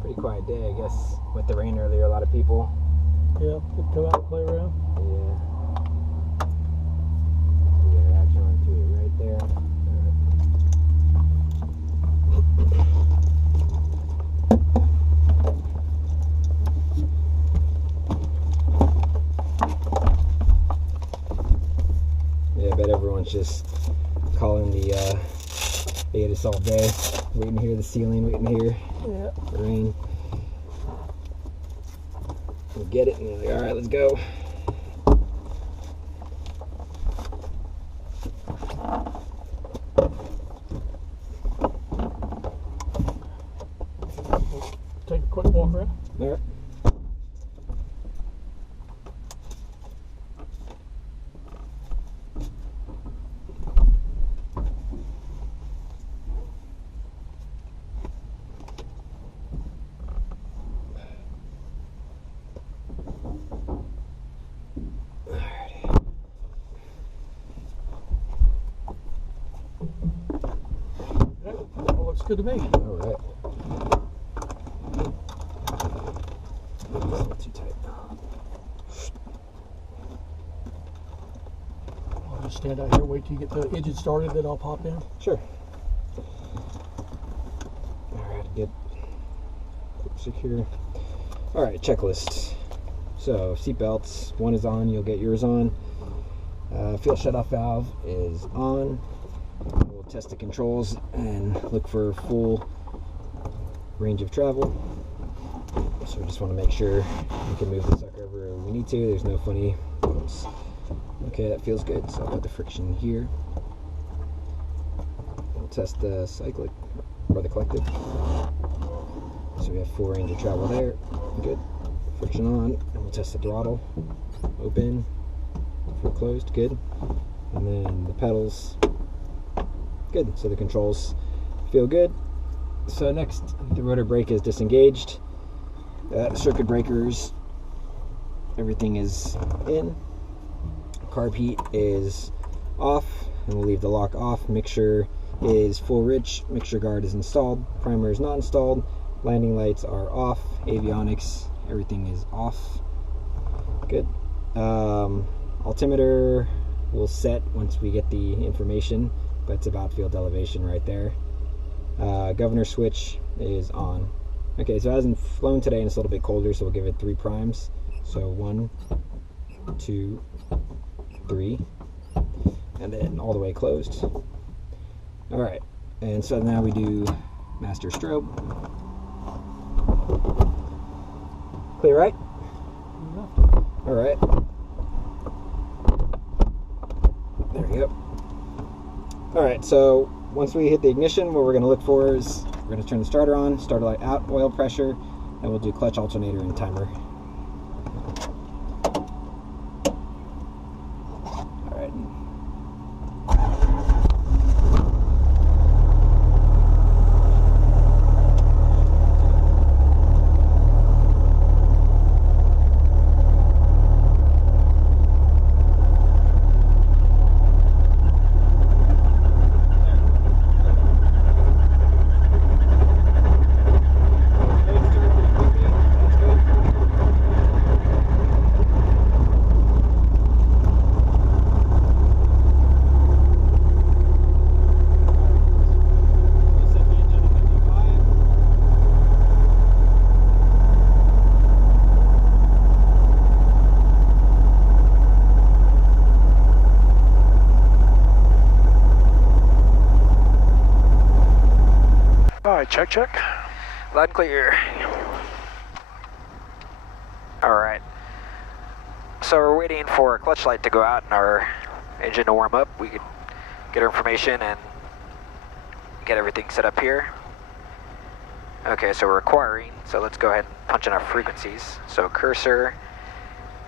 Pretty quiet day, I guess. With the rain earlier, a lot of people. Yeah, could come out and play around. Yeah. We got action on to it right there. Yeah, I bet everyone's just calling the they had us all day, waiting to hear the ceiling, waiting to hear the rain. We'll get it, and you're like, all right, let's go. Take a quick walk around. All right. All looks good to me. All right. Not too tight. I'll just stand out here, wait till you get the engine started, then I'll pop in. Sure. All right, good. Quick secure. All right, checklist. So seat belts, one is on. You'll get yours on. Fuel shutoff valve is on. We'll test the controls and look for full range of travel. So we just want to make sure we can move the sucker over we need to. There's no funny bumps. Okay, that feels good. So I'll put the friction here. We'll test the cyclic or the collective. So we have full range of travel there. Good. Friction on. And we'll test the throttle. Open. Full closed. Good. And then the pedals. Good. So the controls feel good. So next, the rotor brake is disengaged. The circuit breakers, everything is in. Carb heat is off, and we'll leave the lock off. Mixture is full rich. Mixture guard is installed. Primer is not installed. Landing lights are off. Avionics, everything is off. Good. Altimeter will set once we get the information, but it's about field elevation right there. Governor switch is on. Okay, so it hasn't flown today and it's a little bit colder, so we'll give it 3 primes. So 1, 2, 3, and then all the way closed. All right, and so now we do master strobe. Clear, right? All right. There we go. All right, so once we hit the ignition, what we're going to look for is we're going to turn the starter on, starter light out, oil pressure, and we'll do clutch, alternator, and timer. All right. Check, check. Loud and clear. Alright. So we're waiting for our clutch light to go out and our engine to warm up. We could get our information and get everything set up here. Okay, so we're acquiring, so let's go ahead and punch in our frequencies. So cursor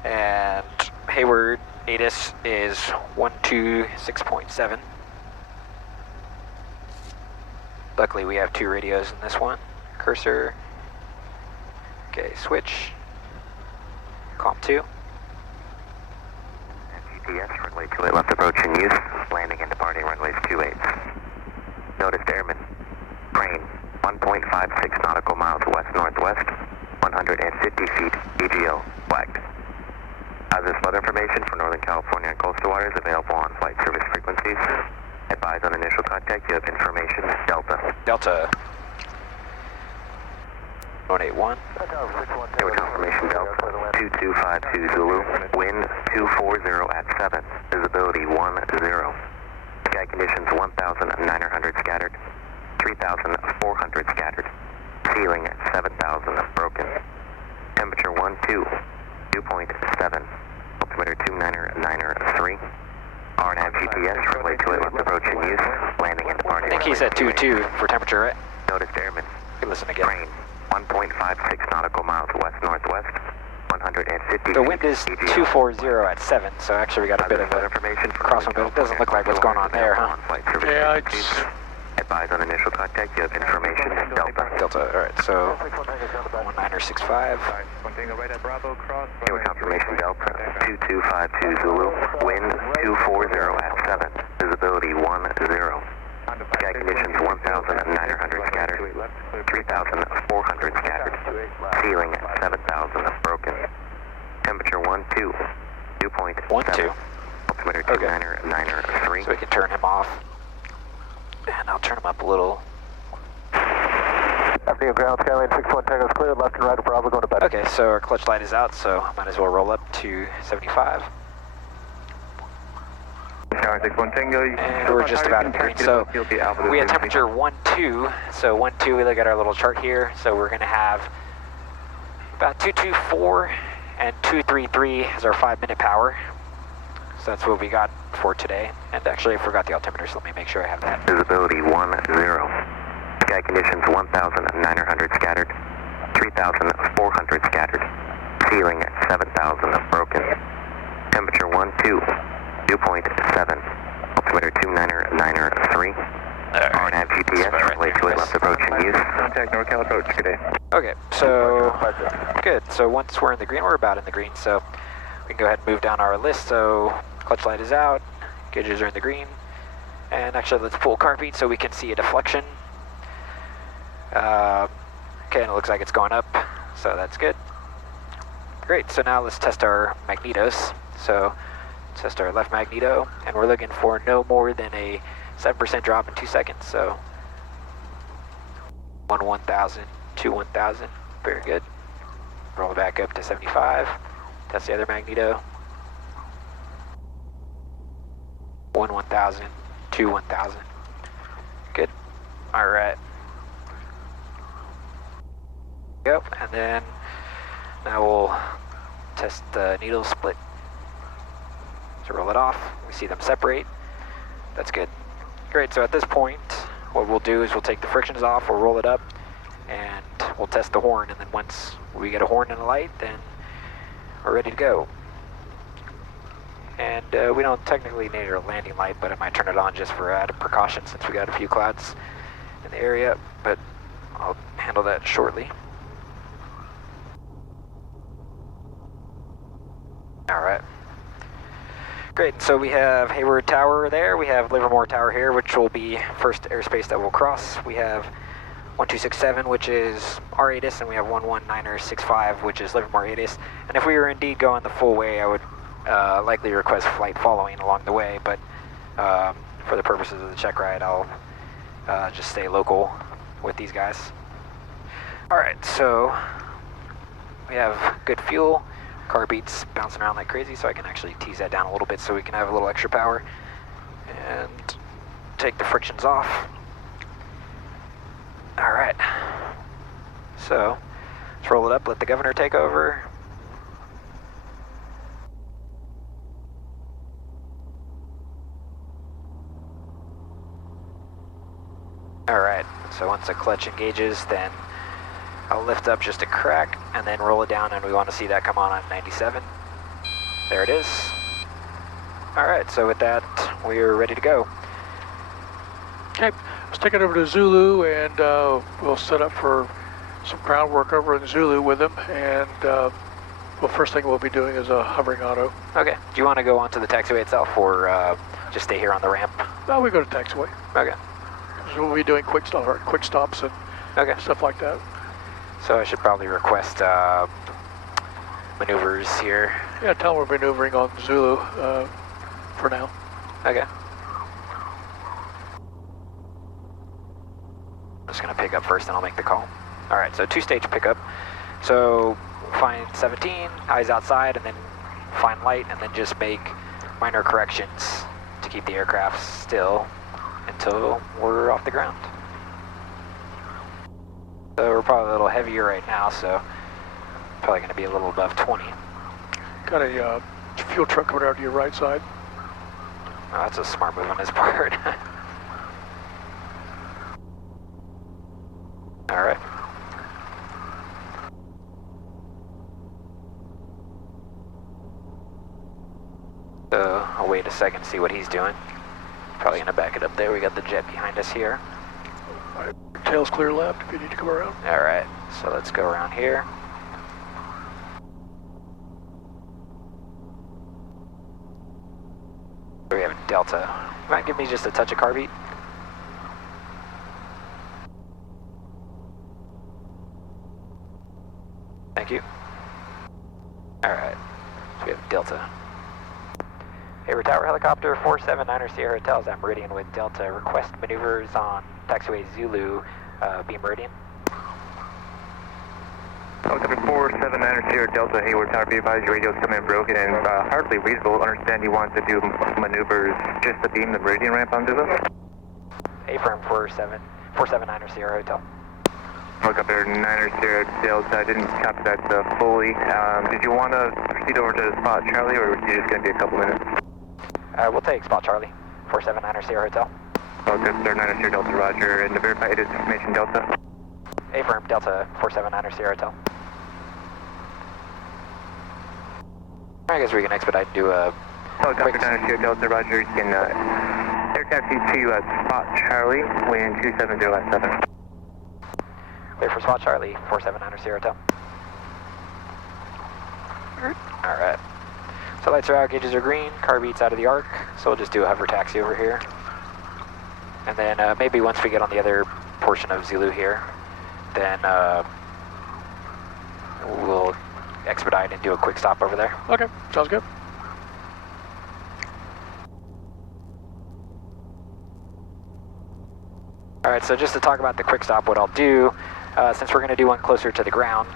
and Hayward ATIS is 126.7. Luckily we have 2 radios in this one. Cursor. Okay, switch. Comp 2. GPS, runway 28 left approach in use, landing and departing runways 28. Noticed airman, crane, 1.56 nautical miles west-northwest, 150 feet, EGL, flagged. Hazardous weather information for Northern California and coastal waters available on flight service frequencies. Advise on initial contact, you have information, Delta. Delta. 181. Here with confirmation, Delta. 2252 Zulu, wind 240 at 7, visibility 10. Sky conditions 1,900 scattered, 3,400 scattered, ceiling at 7,000 broken. Temperature 12, dew point 7, altimeter 29993. RNAV GPS, runway 28 left approach in use, landing and departing. I think he said 22 for temperature, right? Noticed airman. You listen again. Rain, 1.56 nautical miles west-northwest, 150 The wind is feet, 240 at 7, so actually we got a bit of a crosswind, but it doesn't look like what's going on there, huh? Yeah, it's... Advise on initial contact, you have information, Delta. Delta, alright, so 1965. Here with confirmation, Delta. 2252 Zulu, wind 240 at 7, visibility 10. Sky conditions 1,900 scattered, 3,400 scattered, ceiling at 7,000 broken. Temperature 12, dew point 7, altimeter 29993. So we can turn him off. And I'll turn him up a little. FDM ground, Skyline 61 Tango's clear, left and right of Bravo, going to bed. Okay, so our clutch light is out, so I might as well roll up to 75. And we're just about in the green. So we had temperature 12, so 12, we look at our little chart here, so we're going to have about 224 and 233 as our 5-minute power. So that's what we got for today. And actually I forgot the altimeter, so let me make sure I have that. Visibility 10. Sky conditions 1,900 scattered, 3,400 scattered, ceiling at 7,000 broken. Temperature 12, dew point 7, altimeter 29993. RNAV GPS, runway 28 left approach in use. Contact NorCal approach, good day. Okay, so good. So once we're in the green, we're about in the green, so we can go ahead and move down our list. So clutch light is out, gauges are in the green, and actually let's pull car beat so we can see a deflection. Okay, and it looks like it's going up, so that's good. Great, so now let's test our magnetos. So test our left magneto, and we're looking for no more than a 7% drop in 2 seconds, so 1,000, 1,000, very good. Roll it back up to 75, test the other magneto. 1,000, 1,000, good. All right. Go, and then now we'll test the needle split. So roll it off, we see them separate, that's good. Great, so at this point, what we'll do is we'll take the frictions off, we'll roll it up, and we'll test the horn, and then once we get a horn and a light, then we're ready to go. And we don't technically need a landing light, but I might turn it on just for added precaution since we got a few clouds in the area, but I'll handle that shortly. All right. Great, so we have Hayward Tower there, we have Livermore Tower here, which will be first airspace that we'll cross. We have 1267, which is our ATIS, and we have 11965, which is Livermore ATIS. And if we were indeed going the full way, I would likely request flight following along the way, but for the purposes of the check ride, I'll just stay local with these guys. All right, so we have good fuel. Car beats bouncing around like crazy, so I can actually tease that down a little bit so we can have a little extra power. And take the frictions off. All right. So let's roll it up, let the governor take over. All right, so once the clutch engages, then I'll lift up just a crack and then roll it down, and we want to see that come on 97. There it is. All right, so with that, we're ready to go. Okay, let's take it over to Zulu, and we'll set up for some groundwork over in Zulu with them, and Well, first thing we'll be doing is a hovering auto. Okay. Do you want to go onto the taxiway itself, or just stay here on the ramp? No, we go to taxiway. Okay. So we'll be doing quick stops and Okay. stuff like that. So I should probably request maneuvers here. Yeah, tell them we're maneuvering on Zulu for now. Okay. I'm just gonna pick up first, and I'll make the call. All right. So 2-stage pickup. So find 17, eyes outside, and then find light, and then just make minor corrections to keep the aircraft still until we're off the ground. So we're probably a little heavier right now, so probably going to be a little above 20. Got a fuel truck coming out to your right side. Oh, that's a smart move on his part. All right. So I'll wait a second, see what he's doing. Probably going to back it up there. We got the jet behind us here. All right, tail's clear left if you need to come around. All right, so let's go around here. We have a Delta. You might give me just a touch of carb heat? Thank you. All right, so we have Delta. Hey, Tower Helicopter 479er Sierra Hotels at Meridian with Delta. Request maneuvers on taxiway Zulu, B Meridian. Helicopter 479er Sierra Delta, Hayward Tower, be advised your radio's coming in broken and hardly readable. Understand you want to do maneuvers just to beam the Meridian ramp on Zulu? A-firm 479er Sierra Hotel. Helicopter 9er Sierra Delta, I didn't copy that fully. Did you want to proceed over to spot Charlie, or was you just going to be a couple minutes? We'll take spot Charlie, 479er Sierra Hotel. Helicopter 9er Sierra Delta, roger. And to verify it is information Delta. A-firm Delta 479er Sierra Hotel. I guess we can expedite and do a Helicopter 9er Sierra Delta, roger. You can air taxi to spot Charlie, wind 270 at 7. Wait for spot Charlie, 479er Sierra Hotel. Alright. So lights are out, gauges are green, car beats out of the arc, so we'll just do a hover taxi over here. And then maybe once we get on the other portion of Zulu here, then we'll expedite and do a quick stop over there. Okay, sounds good. Alright, so just to talk about the quick stop, what I'll do, since we're going to do one closer to the ground,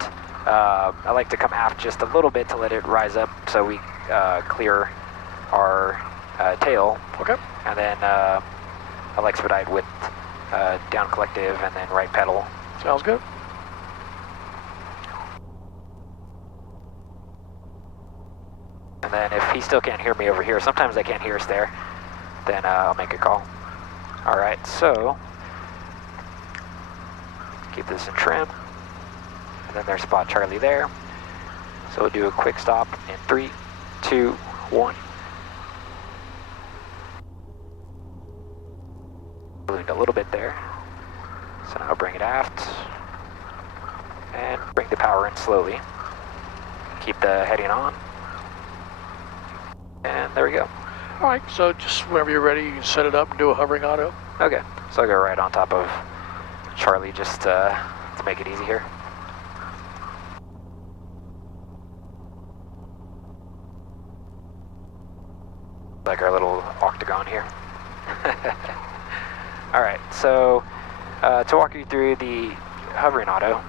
I like to come aft just a little bit to let it rise up so we clear our tail. Okay. And then I'll expedite with down collective and then right pedal. Sounds good. And then if he still can't hear me over here, sometimes I can't hear us there, then I'll make a call. Alright, so keep this in trim. And then there's spot Charlie there. So we'll do a quick stop in 3, 2, 1. Ballooned a little bit there. So now bring it aft. And bring the power in slowly. Keep the heading on. And there we go. All right, so just whenever you're ready, you can set it up and do a hovering auto. Okay, so I'll go right on top of Charlie just to make it easy here. Like our little octagon here. Alright, so to walk you through the hovering auto,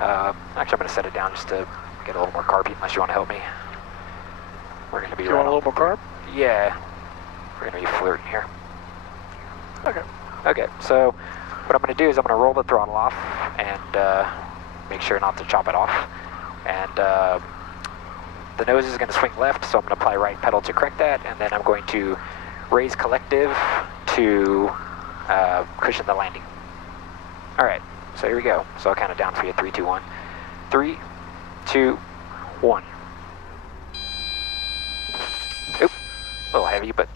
actually I'm going to set it down just to get a little more carb unless you want to help me. We're going to be You want a little more carb? Yeah, we're going to be flirting here. Okay. Okay, so what I'm going to do is I'm going to roll the throttle off and make sure not to chop it off. And the nose is going to swing left, so I'm going to apply right pedal to correct that, and then I'm going to raise collective to cushion the landing. Alright, so here we go. So I'll count it down for you, 3, 2, 1. 3, 2, 1. Oop, a little heavy, but...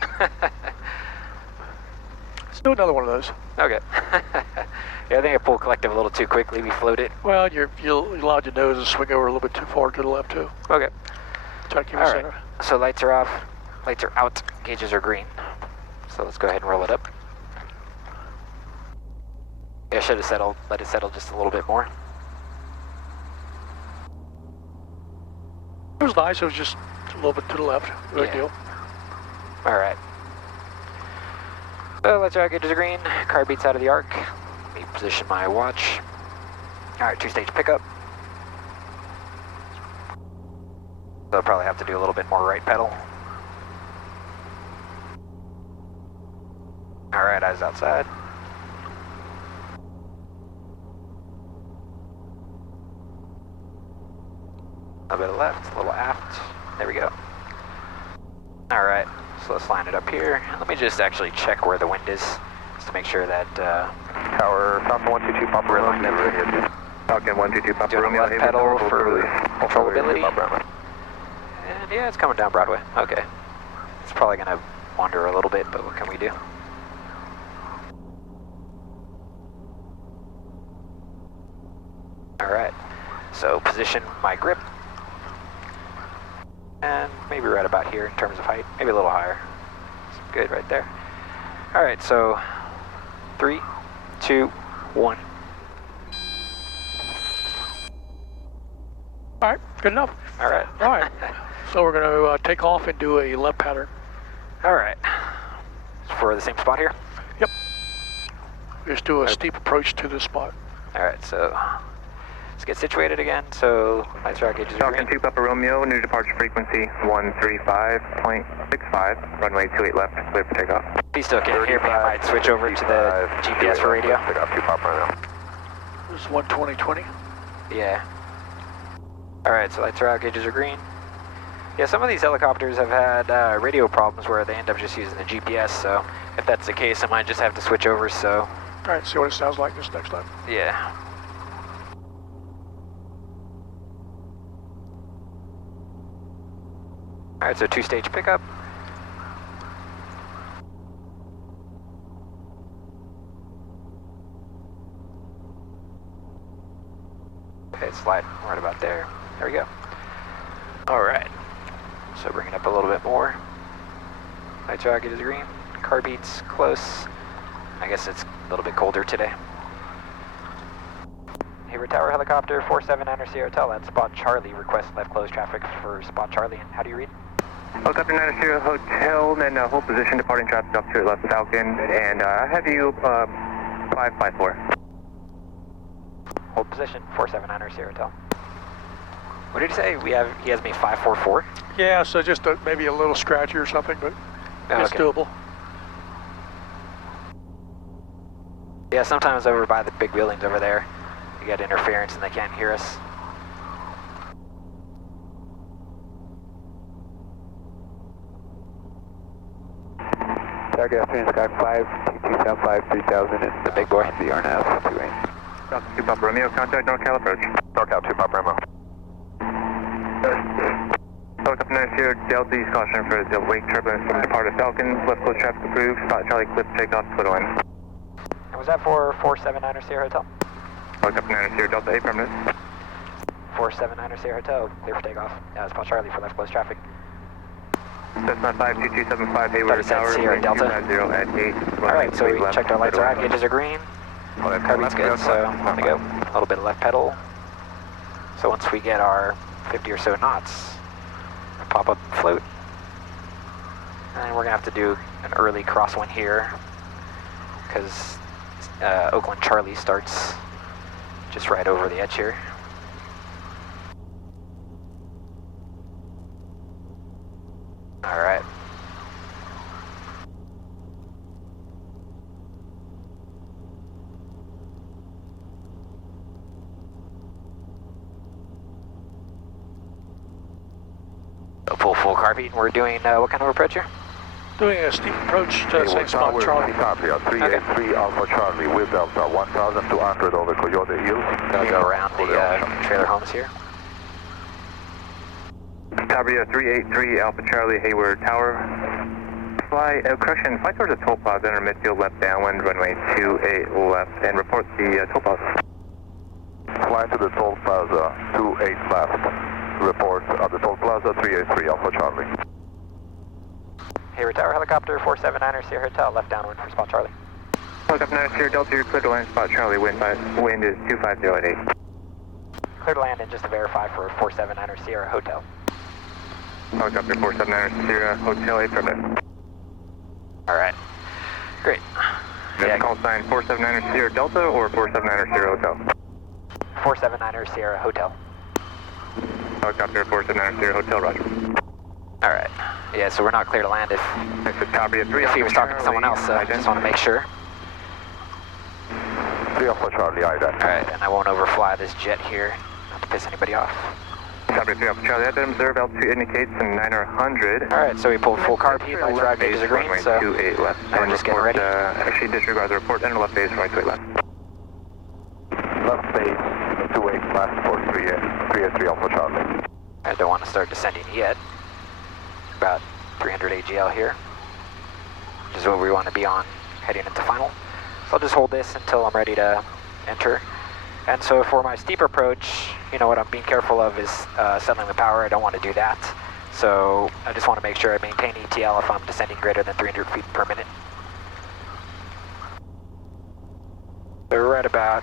Let's do another one of those. Okay. Yeah, I think I pulled collective a little too quickly. We float it. Well, you allowed your nose to swing over a little bit too far to the left too. Okay. Try to keep it All center. right. So lights are off, lights are out, gauges are green. So let's go ahead and roll it up. Yeah, I should have settled, let it settle just a little bit more. It was nice. It was just a little bit to the left. No big Yeah. deal. All right. So lights are out, gauges are green, car beats out of the arc. Let me position my watch. All right, two-stage pickup. So I'll probably have to do a little bit more right pedal. All right, eyes outside. A little bit of left, a little aft. There we go. All right, so let's line it up here. Let me just actually check where the wind is, just to make sure that Tower, Falcon 122, Papa we're Romeo. lined up here. Falcon 122, Papa Doing a Romeo. left pedal for controllability. Papa And yeah, it's coming down Broadway. Okay. It's probably gonna wander a little bit, but what can we do? All right, so position my grip. And maybe right about here in terms of height, maybe a little higher. Good right there. All right, so 3, 2, 1. All right, good enough. All right. All right. So we're going to take off and do a left pattern. All right. For the same spot here? Yep. Just do a steep approach to this spot. All right, so let's get situated again. So lights are out, gauges are Falcon green. 2, Papa Romeo, new departure frequency 135.65, runway 28 left, clear for takeoff. If you still can't hear me, I might switch over to the GPS for radio. Takeoff 2, Papa Romeo. This is 12020. Yeah. All right, so lights are out, gauges are green. Yeah, some of these helicopters have had radio problems where they end up just using the GPS, so if that's the case, I might just have to switch over, so All right, see what it sounds like this next time. yeah. All right, so two-stage pickup. Okay, slide right about there. There we go. All right, so bring it up a little bit more. Lights are out, gauges are green. Car beats close. I guess it's a little bit colder today. Hayward Tower helicopter 479er Sierra Hotel, that's spot Charlie. Request left close traffic for spot Charlie. And how do you read? Helicopter 9 Sierra Hotel, then hold position, departing traffic up to left Falcon, and I have you 554. Hold position 479er Sierra Hotel. What did he say? He has me 544? Yeah, so just maybe a little scratchy or something, but Oh, it's okay. doable. Yeah, sometimes over by the big buildings over there, you get interference and they can't hear us. Target afternoon Sky 5, T275 3000 and The big boy. the RNAV 2 range. Falcon 2 Papa Romeo, contact NorCal approach. NorCal 2 Papa Romeo. Helicopter 9 Sierra Delta, use caution for the wake turbulence from departed Falcon, left close traffic approved, spot Charlie clip takeoff, Fiddling. And was that for 479er Sierra Hotel? Helicopter 9 Sierra Delta, affirmative. 479er Sierra Hotel, clear for takeoff. Spot Charlie for left close traffic. Cessna 52275 Hayward Said Tower, Sierra Delta. 250 at 8. Alright, so we checked our lights are out, gauges are green. Car beat's good, so let me go. A little bit of left pedal. So once we get our 50 or so knots, pop up float. And we're gonna have to do an early crosswind here because Oakland Charlie starts just right over the edge here. All right. So full car beat, and we're doing what kind of approach here? Doing a steep approach to same spot, Charlie. DiCaprio, 383 Alpha Charlie with Delta, 1,200 over Coyote Hills. Gonna go around the trailer homes here. Tabria 383 Alpha Charlie Hayward Tower. fly, correction, fly towards the toll plaza, enter midfield left downwind, runway 28 left, and report the toll plaza. Fly to the toll plaza, 28 left. Report at the toll plaza, 383 Alpha Charlie. Hayward Tower helicopter 479er Sierra Hotel, left downwind for spot Charlie. Helicopter 9 Sierra Delta, you're clear to land spot Charlie, wind is 250 at 8. Clear to land and just to verify for 479er Sierra Hotel. Helicopter 479er Sierra Hotel, affirmative. Alright, great. That's call sign 479er Sierra Delta or 479er Sierra Hotel? 479er Sierra Hotel. Helicopter 479er Sierra Hotel, roger. Alright, yeah, so we're not clear to land if he was talking to someone else, so I just want to make sure. 3 Alpha Charlie, IDAC. Alright, and I won't overfly this jet here, not to piss anybody off. Copy 3 Alpha Charlie, I observe altitude indicates 900. Alright, so we pulled full carb heat, lights drive gauges are green, so left. now we're just getting ready. Actually disregard the report, enter left base, right 28 left. Left base, 28 left for 383 Alpha Charlie. I don't want to start descending yet. About 300 AGL here, which is what we want to be on heading into final. So I'll just hold this until I'm ready to enter. And so for my steep approach, you know what I'm being careful of is settling the power. I don't want to do that. So I just want to make sure I maintain ETL if I'm descending greater than 300 feet per minute. So right about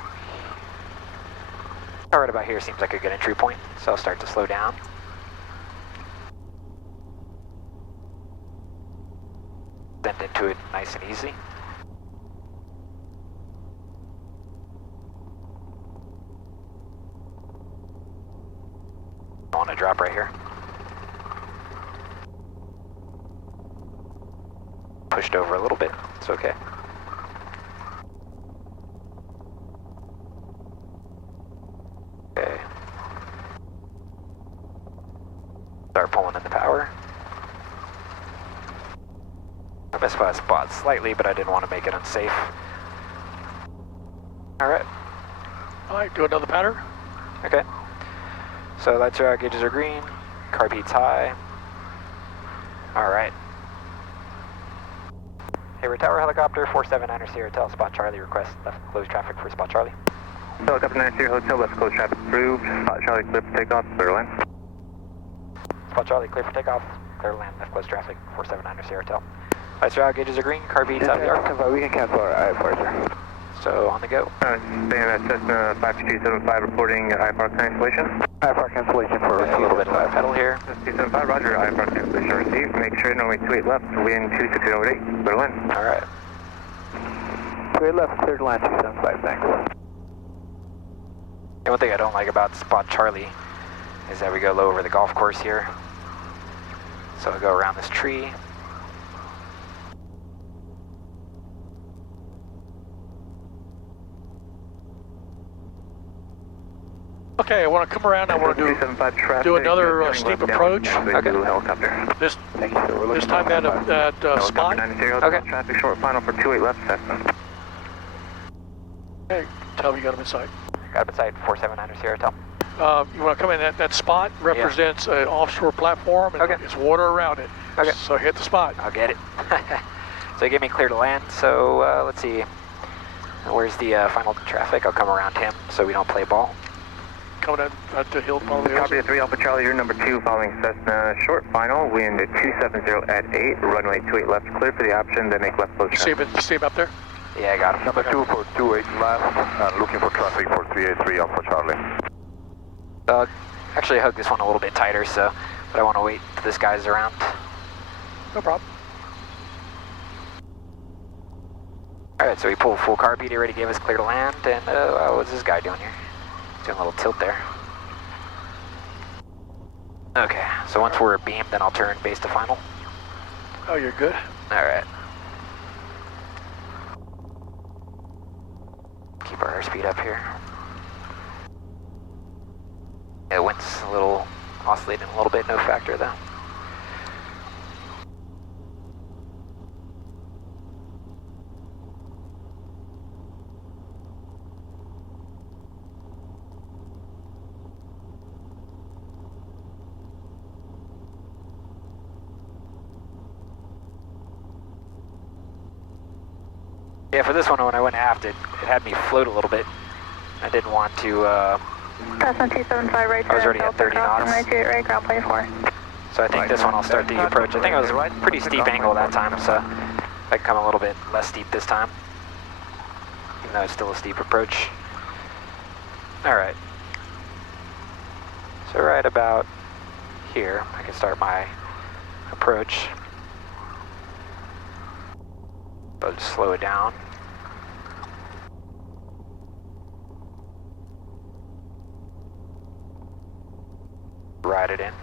here seems like a good entry point. So I'll start to slow down. Descend into it nice and easy. I want to drop right here. Pushed over a little bit, it's okay. Okay. Start pulling in the power. I missed my spot slightly, but I didn't want to make it unsafe. Alright. Alright, do another pattern. Okay. So lights gauges are green, carb heat's high. Alright. Hayward Tower helicopter 479er Sierra Hotel, spot Charlie, request left close traffic for spot Charlie. Helicopter 9 Sierra Hotel, left close traffic approved. Spot Charlie, clear for takeoff, clear land. Spot Charlie, clear for takeoff, clear land, left close traffic 479er Sierra Hotel. Lights gauges are green, carb heat's out of the arc. We can cancel our IFR, So on the go. Staying at Cessna 5275 reporting IFR cancellation. IFR cancellation for A little bit of a pedal here. 275, roger, IFR cancellation received. Make sure runway 28 left, wind 26008, clear land. Alright. 28 left, clear to land 275, thanks. And one thing I don't like about spot Charlie is that we go low over the golf course here. So I go around this tree. Okay, I want to come around. I want to do another steep approach. Okay. This time then at spot. Okay. Traffic short final for 28 left, Cessna. Okay, tell me you got him in sight. Got him in sight, 479er Sierra Hotel. You want to come in that spot represents an offshore platform and Okay. it's water around it. Okay. So hit the spot. I'll get it. So he gave me clear to land, so let's see. Where's the final traffic? I'll come around him so we don't play ball. Coming in at the hill. Copy 3 Alpha Charlie, you're number 2 following Cessna short final, wind 270 at 8, runway 28 left, clear for the option, then make left close traffic. See him up there? Yeah, I got him. Number 2 for 28 left, and looking for traffic for 383 Alpha Charlie. Actually, I hugged this one a little bit tighter, so, but I want to wait till this guy's around. No problem. Alright, so we pulled full carb heat, he already gave us clear to land, and what's this guy doing here? Doing a little tilt there. Okay, so once we're beamed, then I'll turn base to final. Oh, you're good. Alright. Keep our airspeed up here. Yeah, wind's a little oscillating a little bit, no factor though. Yeah, for this one, when I went aft, it had me float a little bit. I didn't want to, Cessna 275 right. I was already at 30 knots. Runway 28 right, ground plane 4. So I think this one I'll start the approach. I think it was a pretty steep angle that time, so I can come a little bit less steep this time. Even though it's still a steep approach. Alright. So right about here, I can start my approach. I'll just slow it down. Ride it in.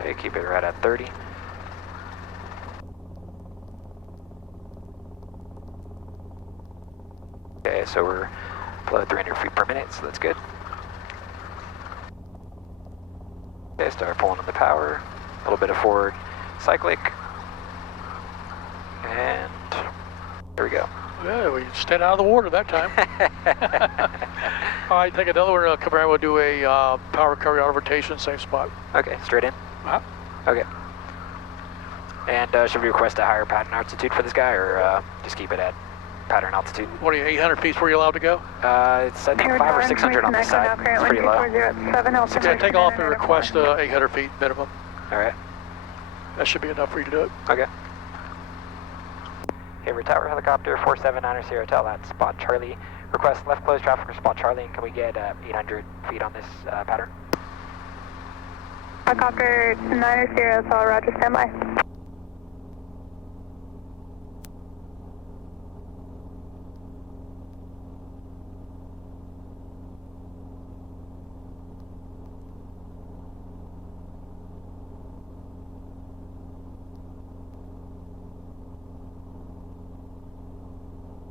Okay, keep it right at 30. Okay, so we're below 300 feet per minute, so that's good. Okay, start pulling on the power. A little bit of forward cyclic. And there we go. Yeah, we stayed out of the water that time. All right, take another one. Come around. We'll do a power recovery auto rotation, same spot. Okay, straight in? Uh-huh. Okay. And should we request a higher pattern altitude for this guy, or just keep it at pattern altitude? What are you, 800 feet where you're allowed to go? It's, I think, 500 or 600 on the side. It's pretty low. Yeah, take off and request 800 feet minimum. All right. That should be enough for you to do it. Okay. Hayward Tower Helicopter 479er Sierra Hotel at spot Charlie. Request left close traffic for spot Charlie, and can we get 800 feet on this pattern? Helicopter 9er Sierra Hotel, roger, standby.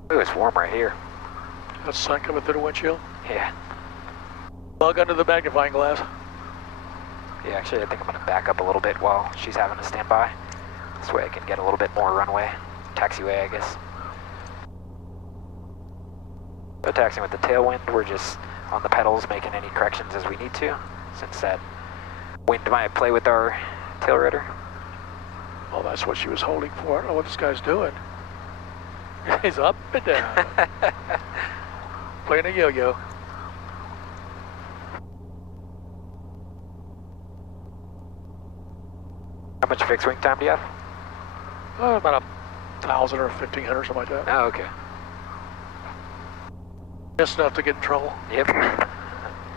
Ooh, it's warm right here. That's sun coming through the windshield. Yeah. Plug under the magnifying glass. Yeah, actually, I think I'm going to back up a little bit while she's having a standby. This way I can get a little bit more runway. Taxiway, I guess. So taxiing with the tailwind, we're just on the pedals making any corrections as we need to, since that wind might play with our tail rudder. Oh, that's what she was holding for. I don't know what this guy's doing. He's up and down. Playing a yo-yo. How much fixed wing time do you have? About 1,000 or 1,500, something like that. Oh, okay. Just enough to get in trouble. Yep.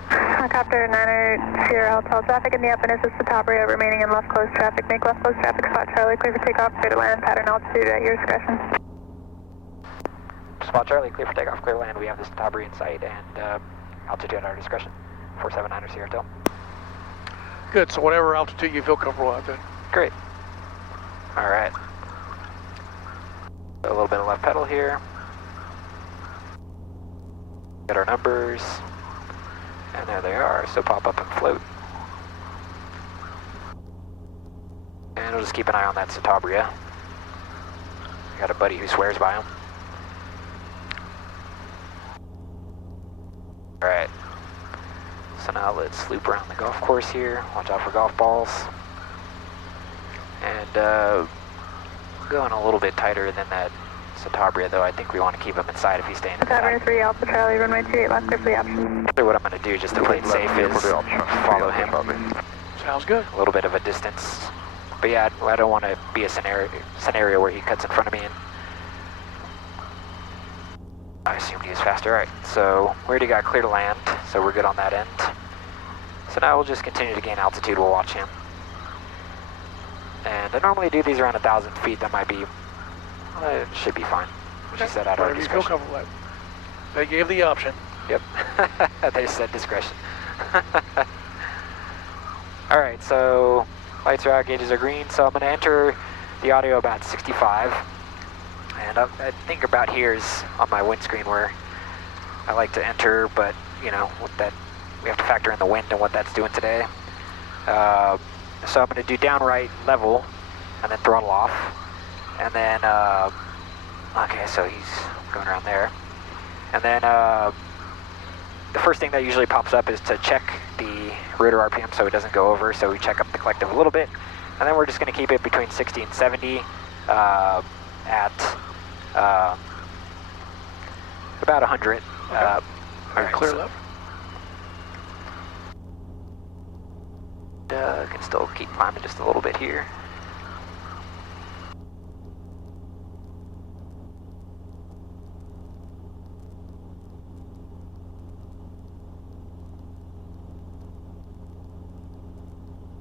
Helicopter 9er Sierra Hotel, traffic in the up and assist the top rail remaining in left close traffic. Make left close traffic spot Charlie, clear for takeoff, clear to land, pattern altitude at your discretion. Spot Charlie, clear for takeoff, clear to land. We have this Tabri in sight and altitude at our discretion. 479er Sierra Hotel. Good, so whatever altitude you feel comfortable at then. Great. All right. A little bit of left pedal here. Get our numbers. And there they are, so pop up and float. And we'll just keep an eye on that Citabria. I got a buddy who swears by him. Alright. So now let's loop around the golf course here. Watch out for golf balls. And going a little bit tighter than that Citabria, though. I think we want to keep him inside if he's staying in the back. Citabria 3 Alpha Charlie, runway 28 left, clear for the option. So what I'm going to do, just to play it safe, is follow him Sounds good. a little bit of a distance. But yeah, I don't want to be a scenario where he cuts in front of me and I assumed he was faster. Alright, so we already got clear to land, so we're good on that end. So now we'll just continue to gain altitude, we'll watch him. And I normally do these around 1,000 feet, that might be, it should be fine. She said at our Whatever you feel discretion. comfortable with. They gave the option. Yep, they said discretion. Alright, so lights are out, gauges are green, so I'm going to enter the audio about 65. And I think about here is on my windscreen where I like to enter, but you know, with that, we have to factor in the wind and what that's doing today. So I'm going to do downright level and then throttle off. And then, okay, so he's going around there. And then the first thing that usually pops up is to check the rotor RPM so it doesn't go over, so we check up the collective a little bit, and then we're just going to keep it between 60 and 70 at about 100. Okay. All right, Clear so, left. can still keep climbing just a little bit here.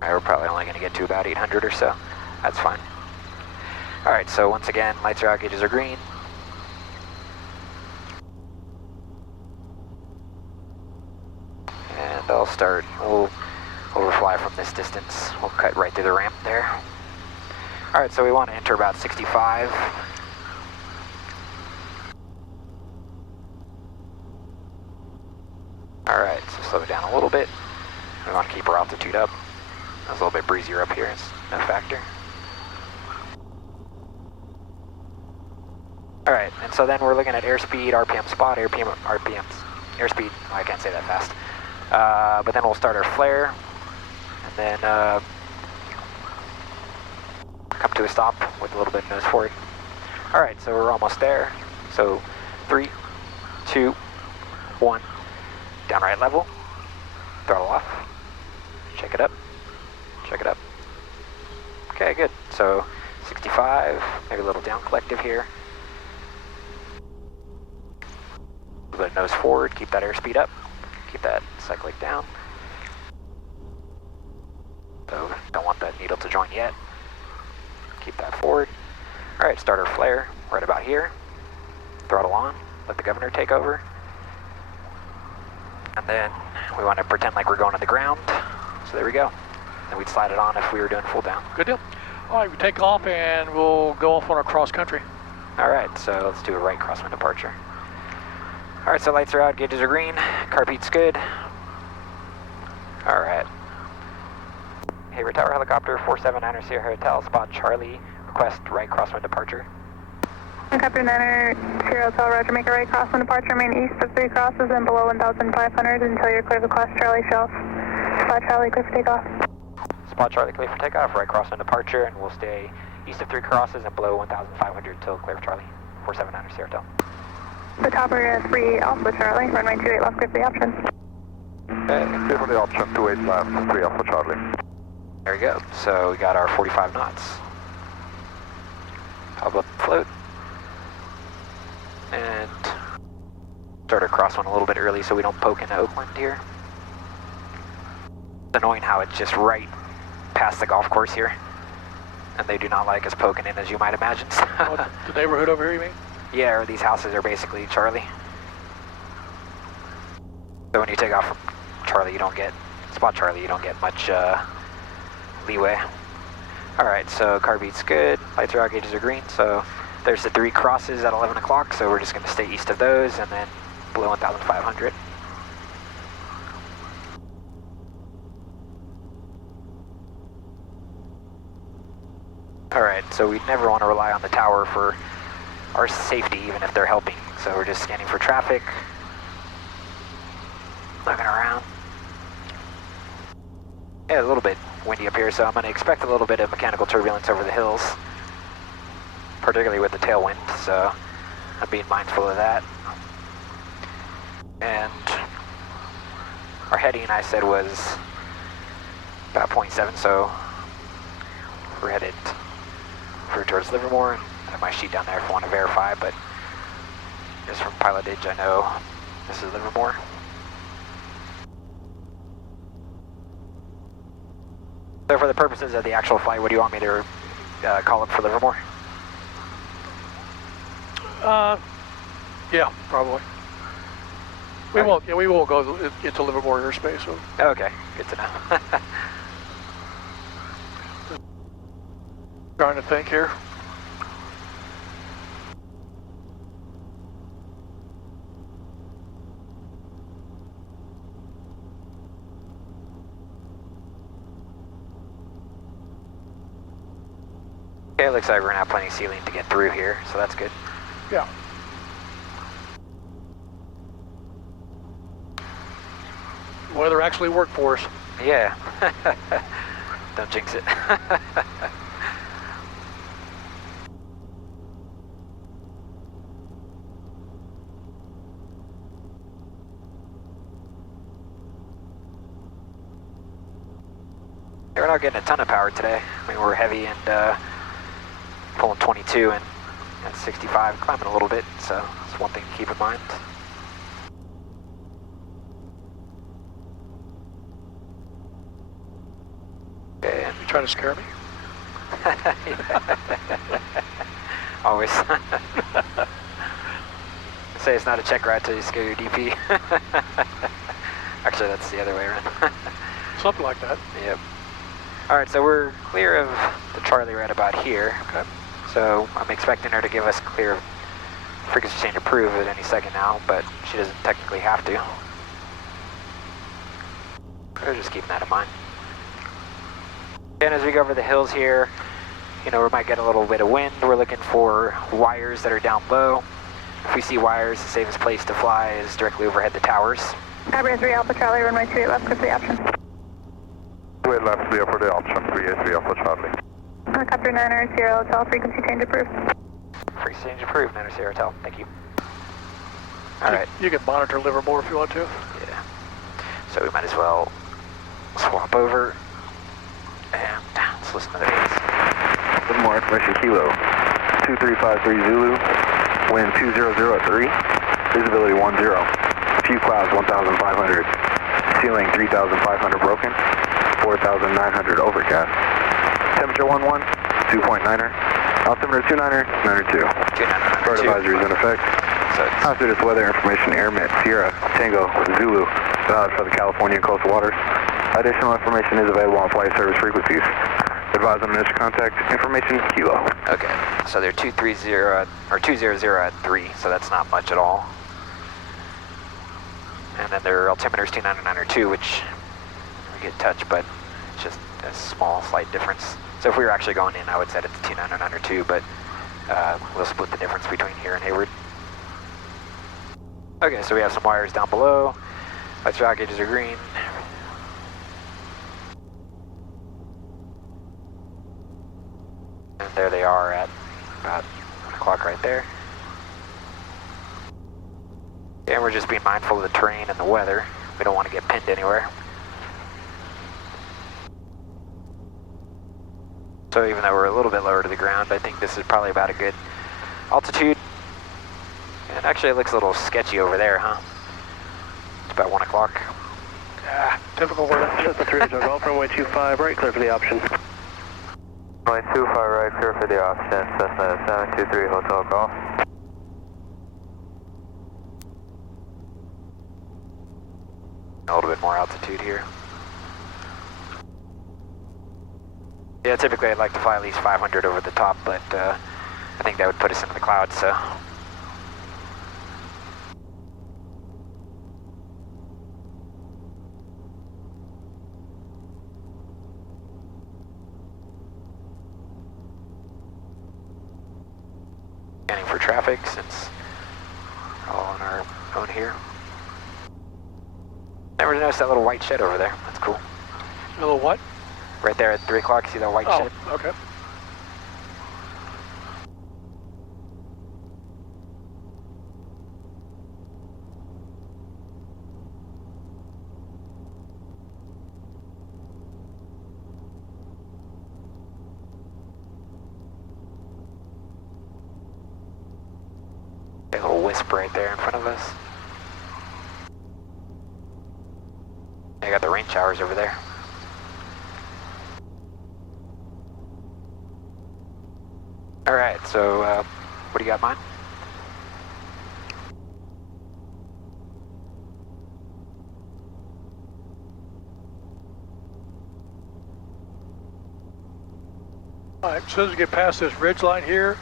Alright, we're probably only going to get to about 800 or so. That's fine. Alright, so once again, lights are out, gauges are green. And I'll start, we'll overfly from this distance. We'll cut right through the ramp there. Alright, so we want to enter about 65. Alright, so slow it down a little bit. We want to keep our altitude up. It's a little bit breezier up here, it's no factor. Alright, and so then we're looking at airspeed, RPM spot, RPMs, airspeed, oh, I can't say that fast. But then we'll start our flare, and then come to a stop with a little bit of nose forward. Alright, so we're almost there. So 3, 2, 1, down right level, throttle off, check it up. Check it up. Okay, good. So 65, maybe a little down collective here. A little bit nose forward, keep that airspeed up. Keep that cyclic down. So don't want that needle to join yet. Keep that forward. Alright, start our flare right about here. Throttle on, let the governor take over. And then we want to pretend like we're going to the ground. So there we go. And we'd slide it on if we were doing full down. Good deal. All right, we take off and we'll go off on our cross country. All right, so let's do a right crosswind departure. All right, so lights are out, gauges are green, carb heat's good. All right. Hayward Tower helicopter 479er Sierra Hotel, spot Charlie, request right crosswind departure. Helicopter 9er Sierra Hotel, roger, make a right crosswind departure, remain east of 3 crosses and below 1,500 until you're clear of request Charlie Shelf. Spot Charlie, clear for takeoff. Spot Charlie, clear for takeoff, right crosswind departure, and we'll stay east of 3 crosses and below 1,500 until clear for Charlie, 479er Sierra Hotel. The topper 3 Alpha Charlie, runway 28 left, clear for the option. And clear for the option, 28 left, 3 Alpha Charlie. There we go, so we got our 45 knots. How about float? And start our crosswind a little bit early so we don't poke into Oakland here. It's annoying how it's just right past the golf course here. And they do not like us poking in, as you might imagine. Oh, the neighborhood over here, you mean? Yeah, or these houses are basically Charlie. So when you take off from Charlie, you don't get, spot Charlie, you don't get much leeway. Alright, so car beat's good, lights are out, gauges are green, so there's the 3 crosses at 11 o'clock, so we're just going to stay east of those and then below 1,500. Alright, so we never want to rely on the tower for our safety, even if they're helping. So we're just scanning for traffic, looking around. Yeah, a little bit windy up here, so I'm going to expect a little bit of mechanical turbulence over the hills, particularly with the tailwind, so I'm being mindful of that. And our heading, I said, was about 0.7, so we're headed towards Livermore. I have my sheet down there if I want to verify, but just from pilotage I know this is Livermore. So for the purposes of the actual flight, what do you want me to call up for Livermore? Yeah, probably. We won't. Yeah, we won't go into Livermore airspace. So. Okay, good to know. Trying to think here. Okay, it looks like we're gonna have plenty of ceiling to get through here, so that's good. Yeah. Weather actually worked for us. Yeah. Don't jinx it. We're not getting a ton of power today. I mean, we're heavy and pulling 22 and at 65, climbing a little bit, so it's one thing to keep in mind. And You trying to scare me? always. Say it's not a check ride till you scare your DP. Actually, that's the other way around. Something like that. Yep. All right, so we're clear of the Charlie right about here. Okay. So I'm expecting her to give us clear frequency change approved at any second now, but she doesn't technically have to. We're just keeping that in mind. And as we go over the hills here, you know, we might get a little bit of wind. We're looking for wires that are down low. If we see wires, the safest place to fly is directly overhead the towers. Copter 3 Alpha Charlie, runway 28 left, clear for the option. 28 left, clear for the option, 383 Alpha Charlie. Helicopter 9er Sierra Hotel, frequency change approved. Frequency change approved, Niner Sierra Hotel. Thank you. All right. You can monitor Livermore if you want to. Yeah. So we might as well swap over and let's listen to the hits. Livermore, information Kilo, 2353 Zulu, wind 200 at 3, visibility 10, few clouds 1,500, ceiling 3,500 broken, 4,900 overcast, temperature 11, 2.9er, altimeter 29er, 92. 2992. Start advisory is in effect. So After this weather information, Airmet Sierra Tango Zulu, valid for the California coastal waters. Additional information is available on flight service frequencies. Advise on initial contact information, Kilo. okay. So they're 230 or 200 at 3, so that's not much at all. And then their altimeter's 2992, which we get touch, but it's just a small, slight difference. So if we were actually going in, I would set it to 2992, but we'll split the difference between here and Hayward. Okay, so we have some wires down below. Lights rock gauges are green. And there they are at about 1 o'clock right there. And we're just being mindful of the terrain and the weather. We don't want to get pinned anywhere. So even though we're a little bit lower to the ground, I think this is probably about a good altitude. And actually it looks a little sketchy over there, huh? It's about 1 o'clock. Yeah, typical weather. Set the 3 to golf, runway 25 right, clear for the option. Runway 25 right, clear for the option, Cessna 723 Hotel Golf. A little bit more altitude here. Yeah, typically I'd like to fly at least 500 over the top, but I think that would put us into the clouds, so. Scanning for traffic since we're all on our own here. Never noticed that little white shed over there. That's cool. A little what? Right there at 3 o'clock, see that white shed? Oh, okay. A little wisp right there in front of us. I got the rain showers over there. All right, so what do you got in mind? All right, as soon as we get past this ridge line here,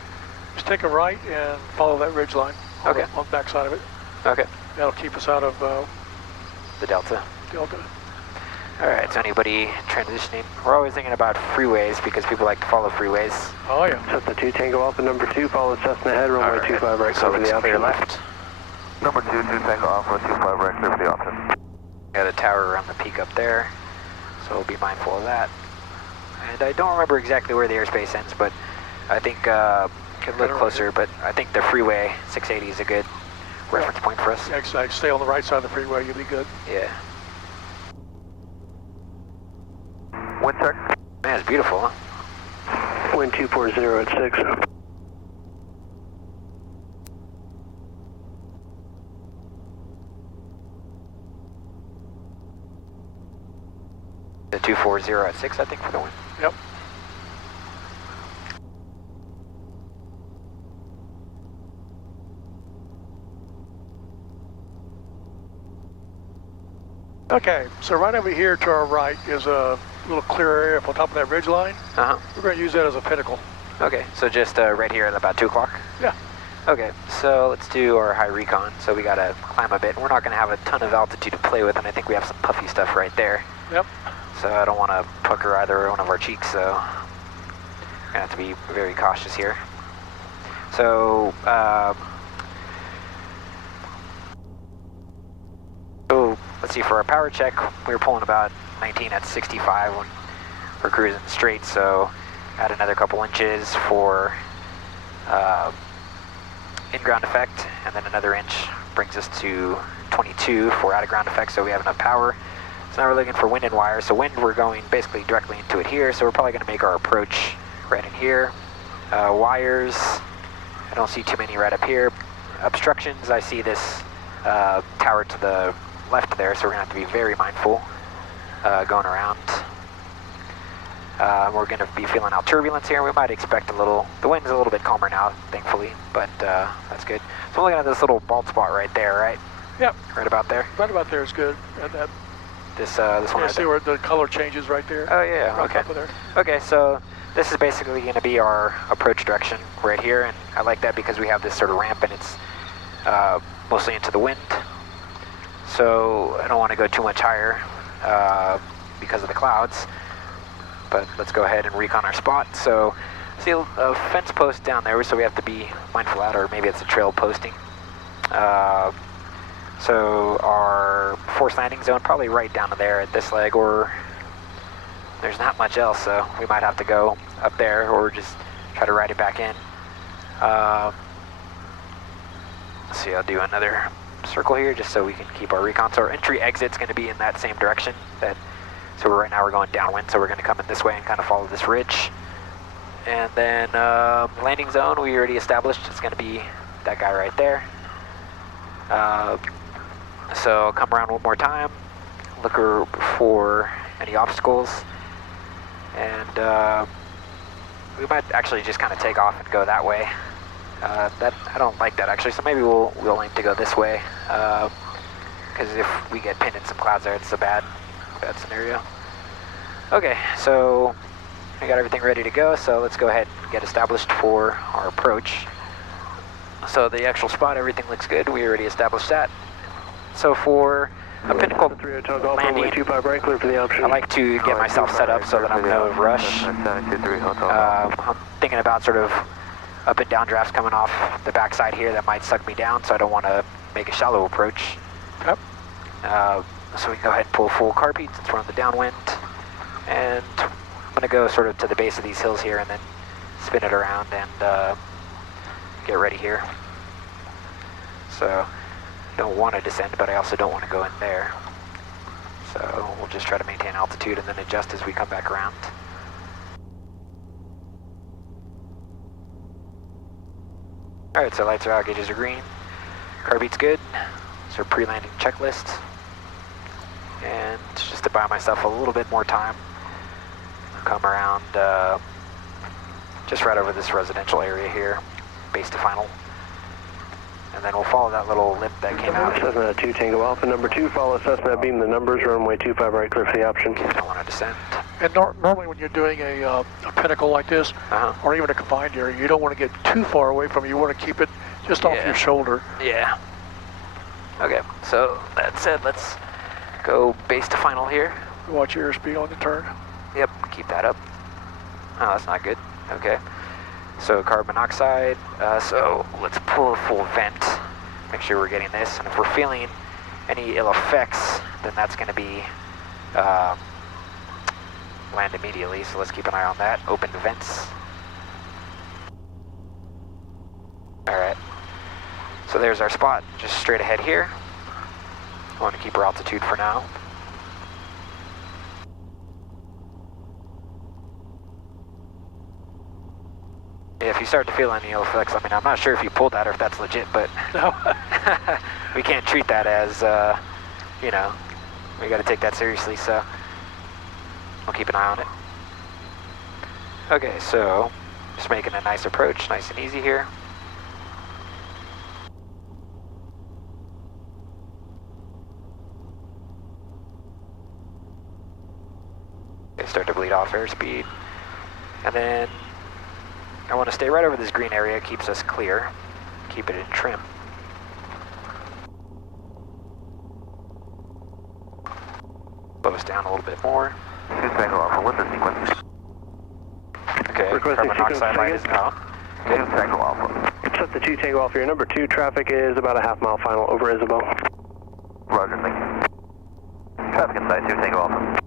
just take a right and follow that ridge line on, Okay. on the back side of it. Okay. That'll keep us out of The Delta. Delta. All right, so anybody transitioning? We're always thinking about freeways because people like to follow freeways. Oh, yeah. Set the 2 Tango Alpha, number 2, follow Cessna ahead, All runway right, 25 right, so clear for looks the clear option. left. Number 2, 2 Tango Alpha, 25 right, clear for the option. Got a tower around the peak up there, so we'll be mindful of that. And I don't remember exactly where the airspace ends, but I think could look closer, but I think the freeway 680 is a good reference point for us. Yeah, exactly. Stay on the right side of the freeway, you'll be good. Yeah. Wind, sir. Man, it's beautiful, huh? Wind 240 at 6. The 240 at 6, I think, for the wind. Yep. Okay, so right over here to our right is a little clear area up on top of that ridge line. Uh-huh. We're going to use that as a pinnacle. Okay, so just right here at about 2 o'clock? Yeah. Okay, so let's do our high recon. So we got to climb a bit. We're not going to have a ton of altitude to play with, and I think we have some puffy stuff right there. Yep. So I don't want to pucker either one of our cheeks, so we're going to have to be very cautious here. So, let's see, for our power check, we were pulling about 19 at 65 when we're cruising straight, so add another couple inches for in-ground effect, and then another inch brings us to 22 for out-of-ground effect, so we have enough power. So now we're looking for wind and wire. So wind, we're going basically directly into it here, so we're probably going to make our approach right in here. Wires, I don't see too many right up here. Obstructions, I see this tower to the left there, so we're going to have to be very mindful going around. We're going to be feeling out turbulence here. We might expect a little, the wind's a little bit calmer now, thankfully, but that's good. So we're looking at this little bald spot right there, right? Yep. Right about there? Right about there is good. And that, this one yeah, right see there? where the color changes right there? Oh yeah, Right okay. up there. Okay, so this is basically going to be our approach direction right here, and I like that because we have this sort of ramp and it's mostly into the wind. So I don't want to go too much higher because of the clouds, but let's go ahead and recon our spot. So see a fence post down there, so we have to be mindful of that, or maybe it's a trail posting. So our forced landing zone probably right down to there at this leg, or there's not much else, so we might have to go up there or just try to ride it back in. Let's see, I'll do another circle here just so we can keep our recon. So our entry exit's going to be in that same direction. So right now we're going downwind, so we're going to come in this way and kind of follow this ridge. And then landing zone we already established. It's going to be that guy right there. So I'll come around one more time, look for any obstacles, and we might actually just kind of take off and go that way. That I don't like that actually, so maybe we'll aim to go this way, because if we get pinned in some clouds there, it's a bad scenario. Okay, so I got everything ready to go, so let's go ahead and get established for our approach. So the actual spot, everything looks good. We already established that. So for a pinnacle landing, right, clear for the option. I like to get myself set up so that I'm in no rush. I'm thinking about sort of up and down drafts coming off the backside here that might suck me down, so I don't want to make a shallow approach. Yep. So we can go ahead and pull full carpet since we're on the downwind. And I'm going to go sort of to the base of these hills here and then spin it around and get ready here. So I don't want to descend, but I also don't want to go in there. So we'll just try to maintain altitude and then adjust as we come back around. Alright, so lights are out, gauges are green. Carbeat's good. So pre-landing checklist. And just to buy myself a little bit more time, I'll come around just right over this residential area here, base to final. And then we'll follow that little lip that came out. Cessna 2 Tango Alpha, number 2, follow Cessna, beam the numbers, runway 25 right, clear for the option. I don't want to descend. And normally when you're doing a pinnacle like this, or even a confined area, you don't want to get too far away from it. You want to keep it just off your shoulder. Yeah. Okay, so that said, let's go base to final here. Watch your airspeed on the turn. Yep, keep that up. Oh, that's not good. Okay. So carbon monoxide, so let's pull a full vent, make sure we're getting this, and if we're feeling any ill effects, then that's going to be land immediately, so let's keep an eye on that. Open the vents. Alright, so there's our spot, just straight ahead here. I want to keep our altitude for now. Yeah, if you start to feel any ill effects, I mean, I'm not sure if you pulled that or if that's legit, but No. we can't treat that as, you know, we got to take that seriously, so we'll keep an eye on it. Okay, so just making a nice approach, nice and easy here. Okay, start to bleed off airspeed, and then I want to stay right over this green area, keeps us clear, keep it in trim. Slow us down a little bit more. Tango Alpha, what's the sequence? Okay, Requesting carbon sequence monoxide light is second. out. Tango Alpha. Set the 2 Tango Alpha. Your number 2 traffic is about a half-mile final over Isabel. Roger, thank you. Traffic inside 2 Tango Alpha.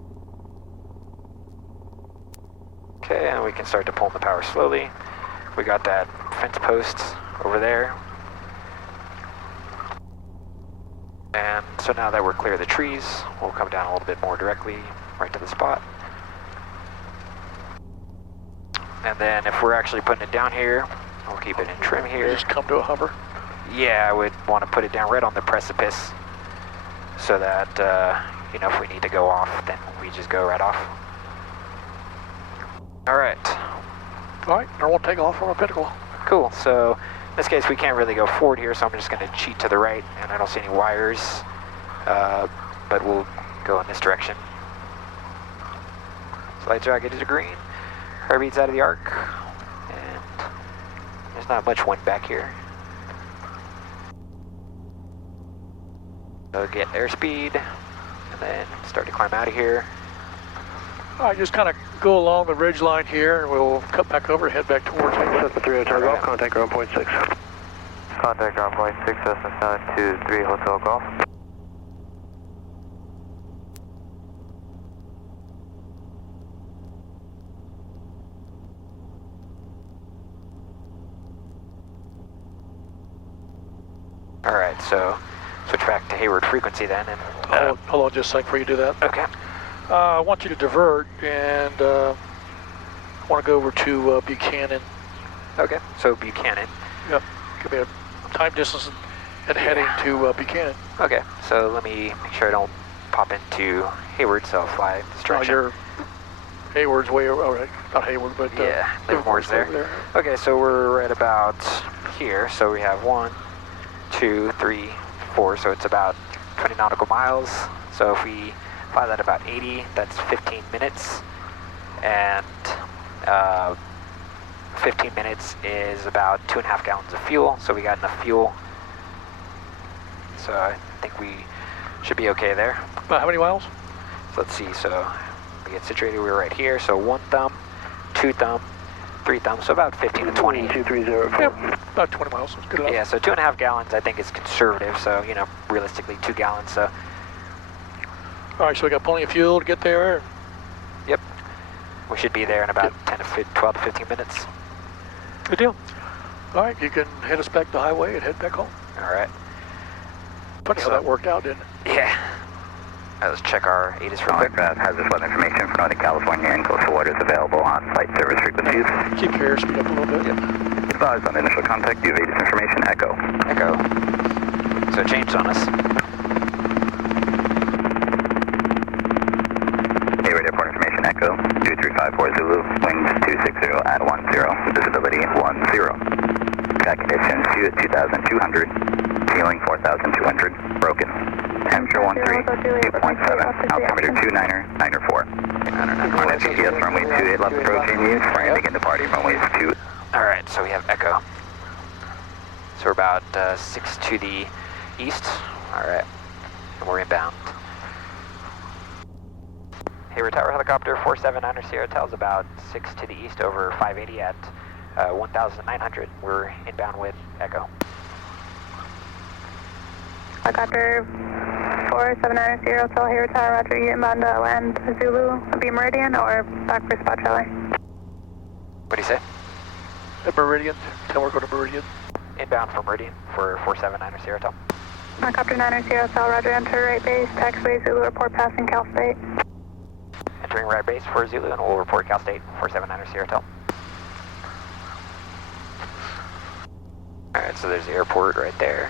Okay, and we can start to pull the power slowly. We got that fence post over there. And so now that we're clear of the trees, we'll come down a little bit more directly, right to the spot. And then if we're actually putting it down here, we'll keep it in trim here. Just come to a hover. Yeah, I would want to put it down right on the precipice so that, you know, if we need to go off, then we just go right off. All right. All right, I won't take off from a pinnacle. Cool, so in this case we can't really go forward here, so I'm just going to cheat to the right, and I don't see any wires, but we'll go in this direction. Slide jacket is green, Heartbeat's out of the arc, and there's not much wind back here. So get airspeed, and then start to climb out of here. All right, just kind of go along the ridge line here, and we'll cut back over and head back towards it. Set the 30 Tango Golf. Contact ground point 6. Contact ground point 6, Cessna 723 Hotel Golf. All right, so switch back to Hayward frequency then, and Hold on just a sec before you do that. okay. I want you to divert, and I want to go over to Buchanan. Okay, so Buchanan. Yep, give me a time distance and heading to Buchanan. Okay, so let me make sure I don't pop into Hayward, so I'll fly this Oh, direction. you're Hayward's way over, oh, not Hayward, but Yeah, Livermore's over there. Okay, so we're right about here. So we have 1, 2, 3, 4. So it's about 20 nautical miles. So if we fly that about 80, that's 15 minutes. And 15 minutes is about 2.5 gallons of fuel. So we got enough fuel. So I think we should be okay there. About how many miles? So let's see, so we get situated, we're right here, so 1 thumb, 2 thumb, 3 thumb, so about 15 to 20. 2304. Yep, about 20 miles, that's good enough. Yeah, so 2.5 gallons I think is conservative, so, you know, realistically 2 gallons, so. All right, so we got plenty of fuel to get there. Yep, we should be there in about 12 to 15 minutes. Good deal. All right, you can head us back to the highway and head back home. All right. Funny how that worked out, didn't it? Yeah. Let's check our ATIS real quick. Aircraft hazardous weather information for Northern California and coastal waters available on flight service frequencies. Keep your airspeed up a little bit. Yep. Advised on initial contact, you have ATIS information, Echo. Echo. So it changed on us. Hayward Airport information, Echo. 2354 Zulu, winds 260 at 10, visibility 10. Sky conditions, 2,200, ceiling 4,200, broken. Temperature 13, 2.7, altimeter 2994. Hornet PTS runway 28 left approaching you, ready to begin the party, runways 2. All right, so we have Echo. So we're about 6 to the east. All right, and we're inbound. Hayward Tower Helicopter 479er Sierra tells about 6 to the east over 580 at 1,900. We're inbound with Echo. Helicopter 4790 Hotel here, Tower, Roger, you inbound land Zulu, be Meridian, or back for spot Charlie? What do you say? At Meridian. Tell her go to Meridian. Inbound for Meridian for 4790 Hotel. Helicopter 990 Hotel, Roger, enter right base, taxiway Zulu, report passing Cal State. Entering right base for Zulu, and we'll report Cal State 4790 Hotel. Alright, so there's the airport right there.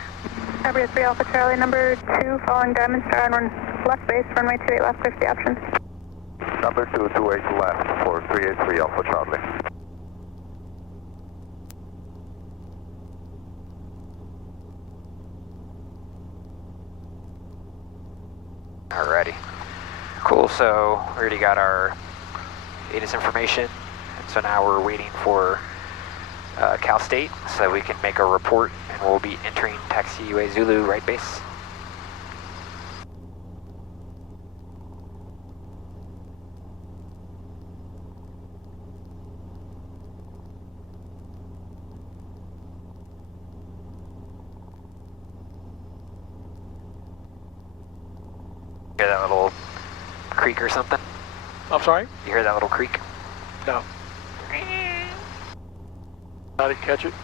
Copy 3 Alpha Charlie, number 2, following Diamond Star on left base, runway 28 left, clear for the option. Number 228 left for 383 Alpha Charlie. Alrighty. Cool, so we already got our ATIS information, and so now we're waiting for Cal State so that we can make a report, and we'll be entering taxiway Zulu right base. Hear that little creak or something? I'm sorry? You hear that little creak? No. I didn't catch it.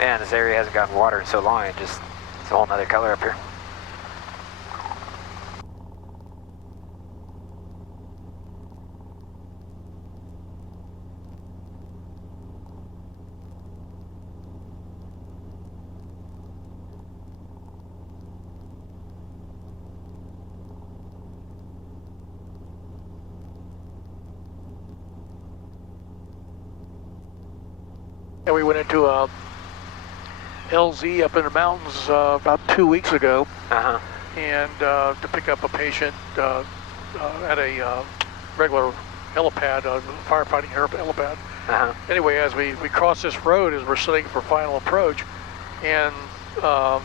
Man, this area hasn't gotten water in so long, it's a whole nother color up here. And we went into LZ up in the mountains about 2 weeks ago, and to pick up a patient at a regular helipad, firefighting helipad. Anyway, as we crossed this road as we're sitting for final approach, and the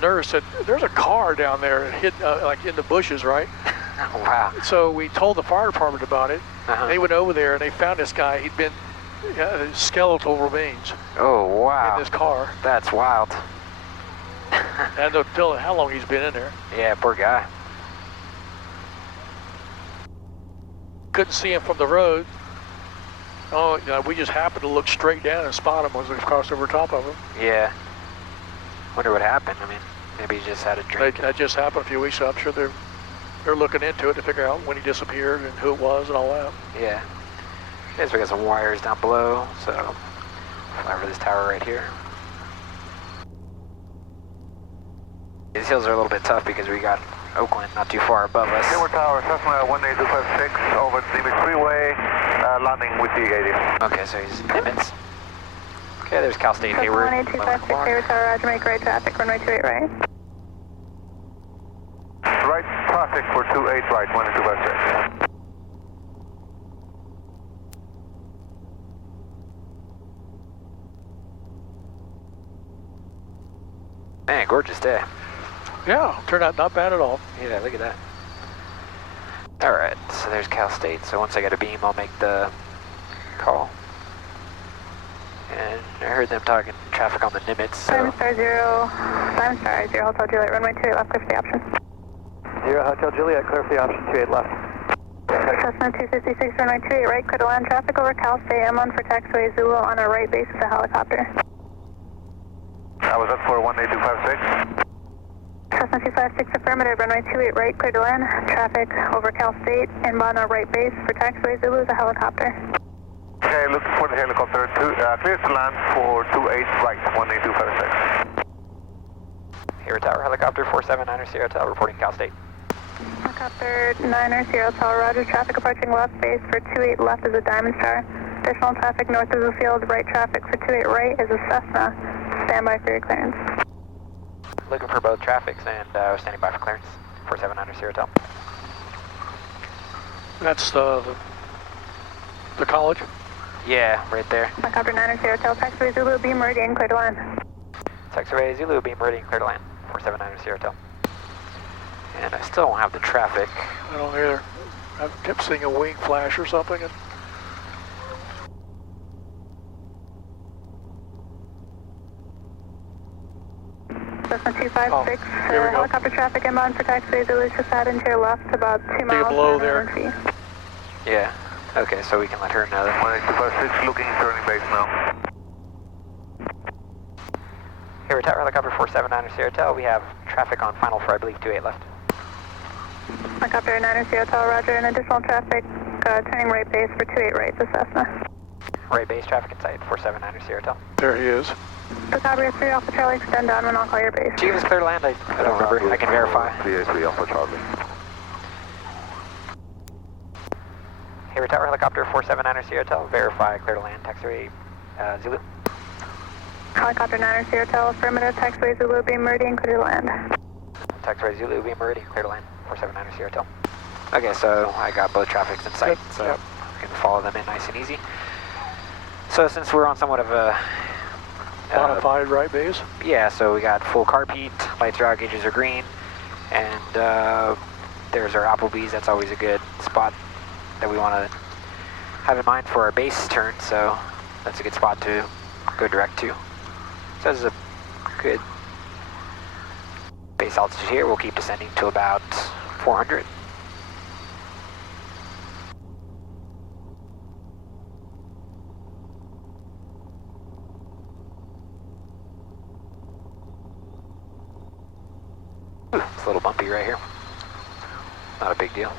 nurse said, "There's a car down there hidden, like in the bushes, right?" Wow. So we told the fire department about it. They went over there and they found this guy. He'd been skeletal remains. Oh, wow. In this car. That's wild. And they'll tell how long he's been in there. Yeah, poor guy. Couldn't see him from the road. Oh, you know, we just happened to look straight down and spot him as we crossed over top of him. Yeah. Wonder what happened. I mean, maybe he just had a drink. That just happened a few weeks ago. I'm sure they're looking into it to figure out when he disappeared and who it was and all that. Yeah. Okay, so we got some wires down below, so fly over this tower right here. These hills are a little bit tough because we got Oakland not too far above us. Tower Tower, Cessna 18256 over the Nimitz Freeway, landing with the 80. Okay, so he's Nimitz. Okay, there's Cal State Hayward. 18256 Hayward Tower, Roger, make right traffic, runway 28 right. Right traffic for 28 right, 18256. Man, gorgeous day. Yeah, turned out not bad at all. Yeah, look at that. Alright, so there's Cal State. So once I get a beam, I'll make the call. And I heard them talking traffic on the Nimitz, so... Diamond Star 0 Hotel Juliet, runway 28 left, clear for the option. 0 Hotel Juliet, clear for the option, 28 left. Cessna 256, runway 28 right, clear to land traffic over Cal State, I'm on for taxiway Zulu on a right base with a helicopter. I was up for 18256. Cessna 256 affirmative, runway 28 right, clear to land traffic over Cal State, inbound on right base for taxiway Zulu with a helicopter. Okay, looking for the helicopter. Clear to land for 28 right, 18256. Hayward Tower, helicopter 4790 Hotel, reporting Cal State. Helicopter 990 Hotel, roger, traffic approaching left base for 28 left is a Diamond Star. Additional traffic north of the field, right traffic for 28 right is a Cessna. Stand by for your clearance. Looking for both traffics and standing by for clearance, 4790 Hotel. That's the college. Yeah, right there. Helicopter 990 Hotel, taxiway Zulu, B Meridian, clear to land. Taxiway Zulu, B Meridian, clear to land, 4790 Hotel. And I still don't have the traffic. I don't either. I kept seeing a wing flash or something. And Cessna 256, here we go. helicopter traffic inbound for taxiway Zulu, just add into your left about 2 miles. below there. 900 feet. Yeah. Okay, so we can let her know that. 1856 looking turning base now. Here, Tower Helicopter 479er Sierra Tel. We have traffic on final for, I believe, 28 left. Helicopter 9er Sierra Tel, roger, and additional traffic turning right base for 28 right to Cessna. Right base traffic in sight, 479er Sierra Tel. There he is. Calabria 3 Alpha Charlie, extend down and I'll call your base. Did you give us clear to land? I don't remember. I can verify. 383 Alpha Charlie. Here, Tower Helicopter 479er Sierra Tel. Verify clear to land, taxiway Zulu. Helicopter 9er Sierra Tel, affirmative, taxiway Zulu, beam meridian, clear to land. Taxiway Zulu, beam meridian, clear to land, 479er Sierra Tel. Okay, so I got both traffics in sight, so Yep. we can follow them in nice and easy. So since we're on somewhat of a Modified right base. yeah, so we got full carb heat, lights are out, gauges are green, and there's our Applebee's. That's always a good spot that we want to have in mind for our base turn, so that's a good spot to go direct to. So this is a good base altitude here. We'll keep descending to about 400. It's a little bumpy right here. Not a big deal.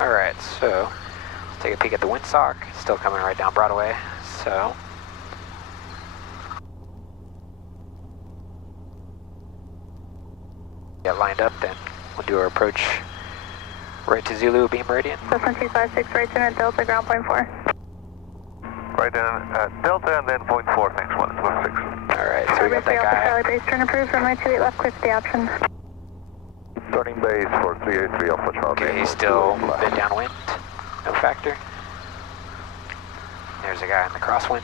Alright, so let's take a peek at the windsock. Still coming right down Broadway, so get lined up, then we'll do our approach right to Zulu, beam meridian. Cessna 256, right turn at Delta, ground point 4. Right down Delta and then point 4, thanks, 126. Alright, so we got that guy. Charlie base turn approved, runway 28 left, clear for the option. Turning base for 383 Alpha Charlie. Okay, he's still a bit downwind, no factor. There's a guy in the crosswind.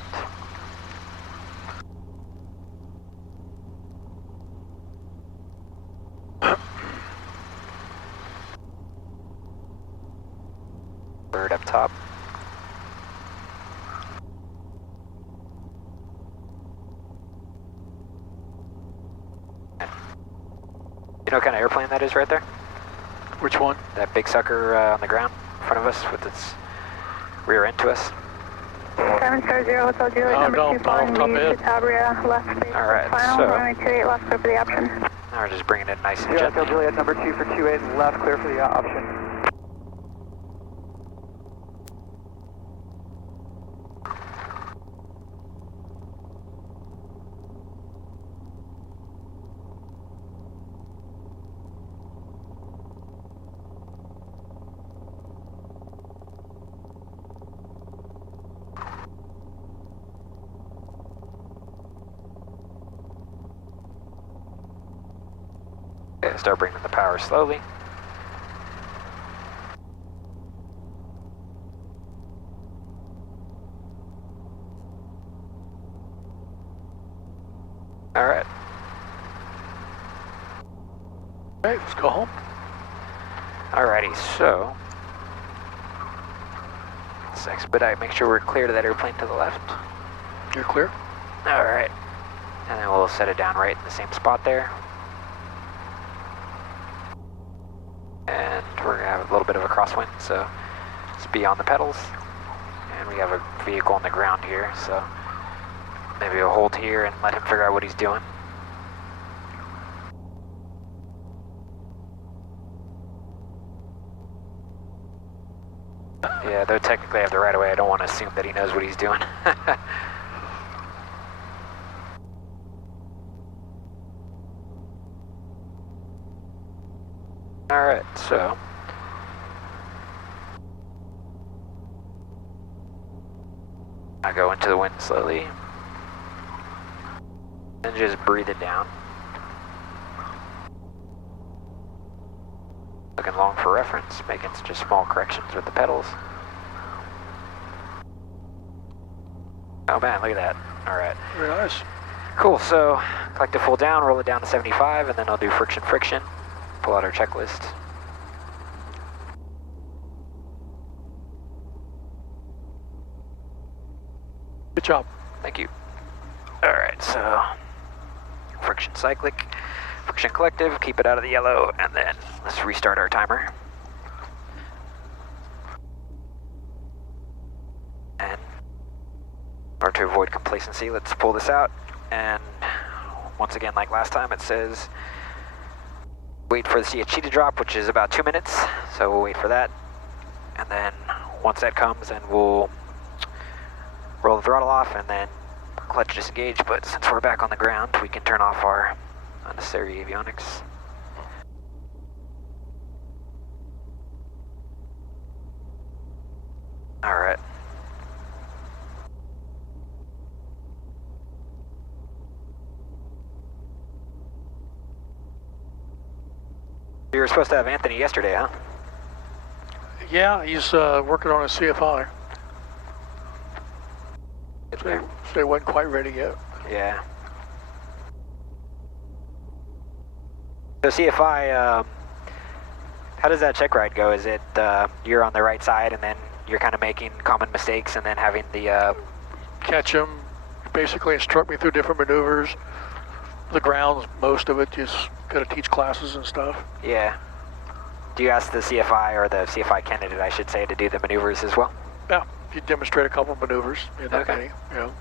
Bird up top. You know what kind of airplane that is right there? Which one? That big sucker on the ground in front of us with its rear end to us. Diamond Star 0 Hotel Juliet, number 2 following top me end. to Calabria, left base All right, final, so- runway 28 left, clear for the option. Now we're just bringing it nice and Yeah, gently. Hotel Juliet, number 2 for 28 left, clear for the option. Okay, start bringing the power slowly. All right. Okay, let's go home. Alrighty, so let's expedite, make sure we're clear to that airplane to the left. You're clear? Alright, and then we'll set it down right in the same spot there. And we're gonna have a little bit of a crosswind, so just be on the pedals. And we have a vehicle on the ground here, so maybe we'll hold here and let him figure out what he's doing. Yeah, though technically I have the right of way, I don't want to assume that he knows what he's doing. Alright, so I go into the wind slowly and just breathe it down. Looking long for reference, making just small corrections with the pedals. Oh man, look at that. Alright. Very nice. Cool, so collect it full down, roll it down to 75, and then I'll do friction, pull out our checklist. Good job. Thank you. All right, so friction cyclic, friction collective, keep it out of the yellow, and then let's restart our timer. And in order to avoid complacency, let's pull this out. And once again, like last time, it says wait for the CHT to drop, which is about 2 minutes. So we'll wait for that. And then once that comes, then we'll roll the throttle off and then clutch disengage. But since we're back on the ground, we can turn off our unnecessary avionics. All right. You were supposed to have Anthony yesterday, huh? Yeah, he's working on a CFI. So he wasn't quite ready yet. Yeah. So CFI, how does that check ride go? Is it you're on the right side and then you're kind of making common mistakes and then having the... Catch him, basically instruct me through different maneuvers. The grounds, most of it, just got to teach classes and stuff. Yeah. Do you ask the CFI, or the CFI candidate, I should say, to do the maneuvers as well? Yeah, you demonstrate a couple of maneuvers in that many, you know.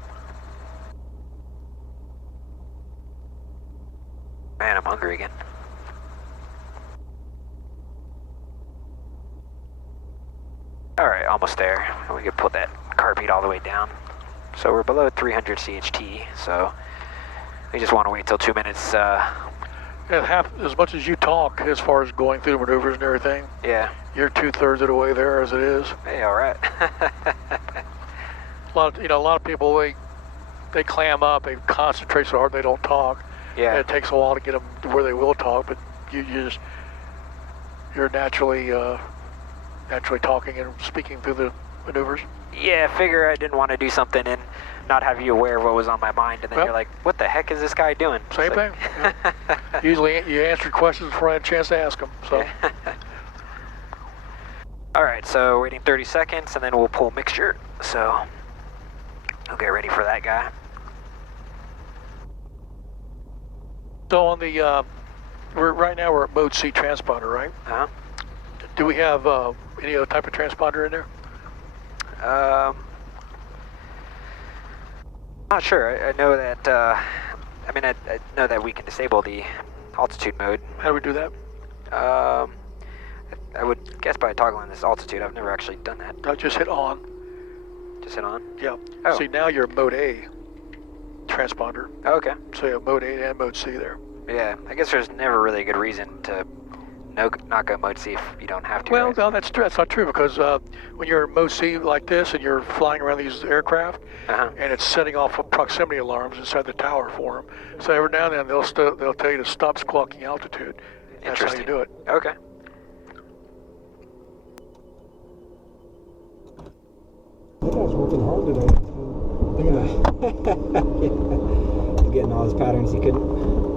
Man, I'm hungry again. All right, almost there. We could put that carpet all the way down. So we're below 300 CHT, so we just want to wait till 2 minutes. And half as much as you talk, as far as going through the maneuvers and everything. Yeah. You're 2/3 of the way there as it is. Hey, all right. A lot of people they clam up, they concentrate so hard they don't talk. Yeah. And it takes a while to get them to where they will talk, but you're naturally talking and speaking through the maneuvers. Yeah, I figure I didn't want to do something and not have you aware of what was on my mind, and then you're like, what the heck is this guy doing? Same thing. Yeah. Usually you answered questions before I had a chance to ask them. So. All right, so waiting 30 seconds, and then we'll pull mixture. So we'll get ready for that guy. So on the, right now we're at mode C transponder, right? Uh-huh. Do we have any other type of transponder in there? Not sure. I know that, I know that we can disable the altitude mode. How do we do that? I would guess by toggling this altitude. I've never actually done that. No, just hit on. Just hit on? Yeah. Oh. See, now you're mode A transponder. Oh, okay. So you have mode A and mode C there. Yeah, I guess there's never really a good reason to not go mode C if you don't have to. Well, right? no, that's not true, because when you're in mode C like this and you're flying around these aircraft, and it's setting off proximity alarms inside the tower for them. So every now and then they'll tell you to stop squawking altitude. That's how you do it. Okay. That guy's working hard today. Look at that. Getting all his patterns he couldn't.